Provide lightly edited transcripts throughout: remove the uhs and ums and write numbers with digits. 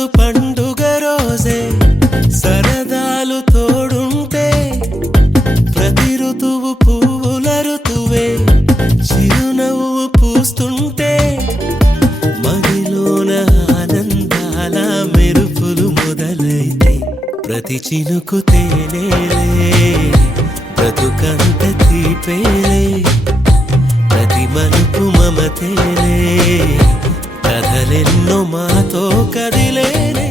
రోజు పండుగ రోజే సరదాలు తోడుంటే ప్రతి ఋతువు పువ్వుల ఋతువే చిరునవ్వు పూస్తుంటే మదిలోన ఆనందాల మెరుపులు మొదలైతే ప్రతి చినుకు తేనేలే బ్రతుకంత తీపేలే ప్రతి మలుపు మమతేలే కథలెన్నో మాతో కదిలేనే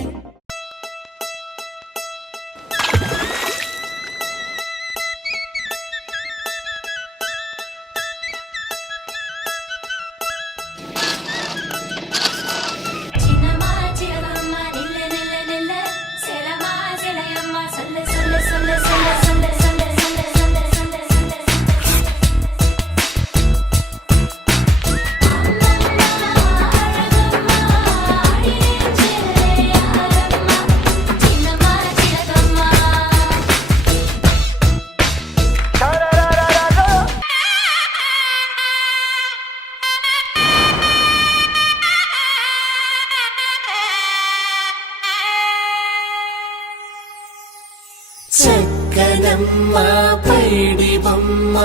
చక్కనమ్మ పైడి బొమ్మ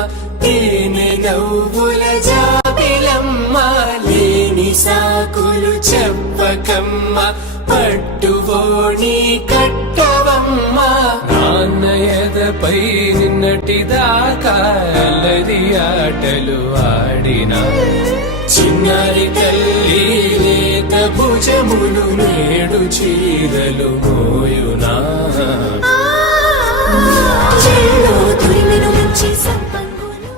తేనె నవ్వుల జాబిలమ్మ లేని సాకులు చెప్పకమ్మ పట్టువోణి కట్టవమ్మ నాన్నయదపై నిన్నటిదాకా అల్లరి ఆటలు ఆడిన చిన్నారి తల్లి లేత భుజములు నేడు చీరలు మోయునా చెల్లో తురిమెను మంచి సంపంగులు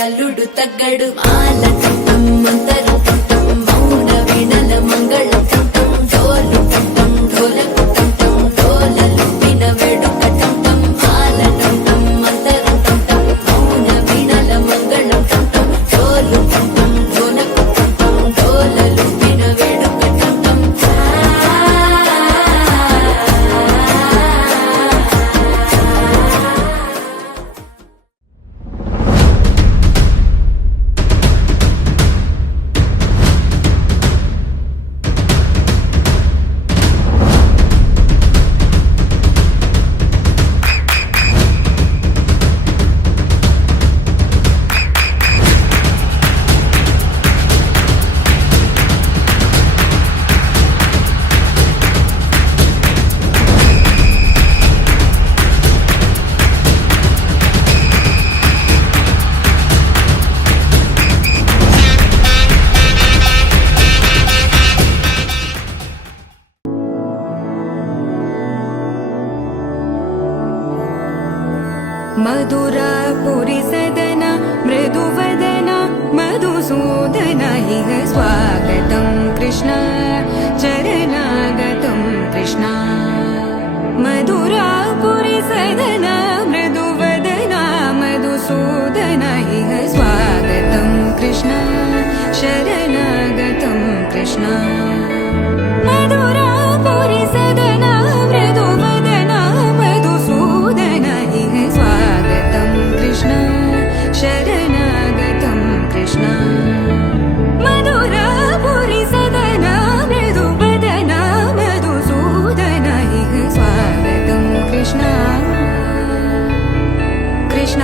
అల్లుడు తగ్గడు మాల కట్టం మంతరు కట్టం మౌన వీణల మంగళ కట్టం డోలు కట్టం డోలకు కట్టం డోలలు విన వేడుక కట్టం మాల కట్టం మంతరు కట్టం మౌన వీణల మంగళ కట్టం డోలు కట్టం డోలకు కట్టం డోలలు విన వేడుక కట్టం मधुरापुरी सदन मृदुवदन मधुसूदन इह स्वागतं कृष्ण चरणागतं कृष्ण मधुरापुरी सदन मृदुवदन मधुसूदन इह स्वागतं कृष्ण शरणागतं कृष्ण मधुरापुरी सदन मृदुवदन मधुसूदन इह स्वागतं कृष्ण शरणागतं कृष्ण मधुरापुरी सदन मृदुवदन मधुसूदन इह स्वागतं कृष्ण कृष्ण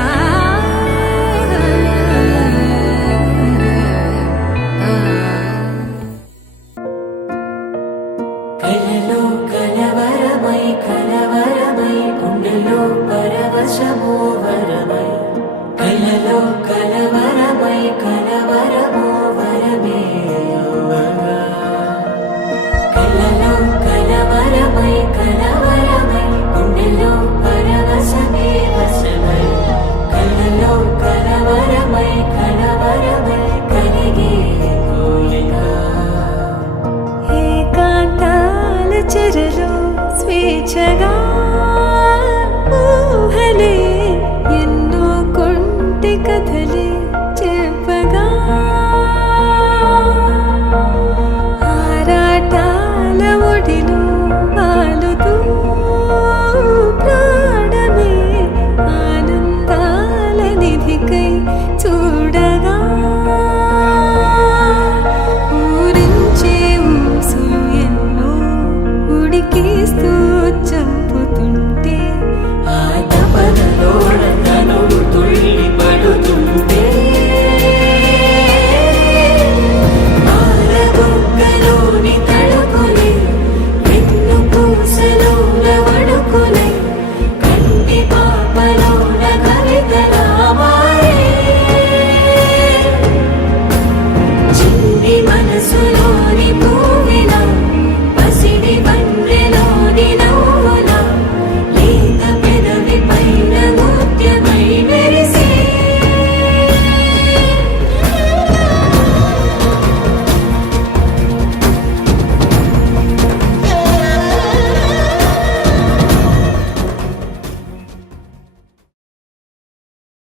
కలవరమై కలవరమై గుండెలు కలలో పరవశమో వరమై కలలో కలవరమై కలవరమో వరమే యోగగా కలలో కలవరమై కలవరమై గుండెలో పరవశమే వశమై కలలో కలవరమై కలవరమై కలిగే కోరిక ఏకాంతాల చెరలో స్వేచ్ఛగా ఊహలే ఎన్నో కొంటె కథలే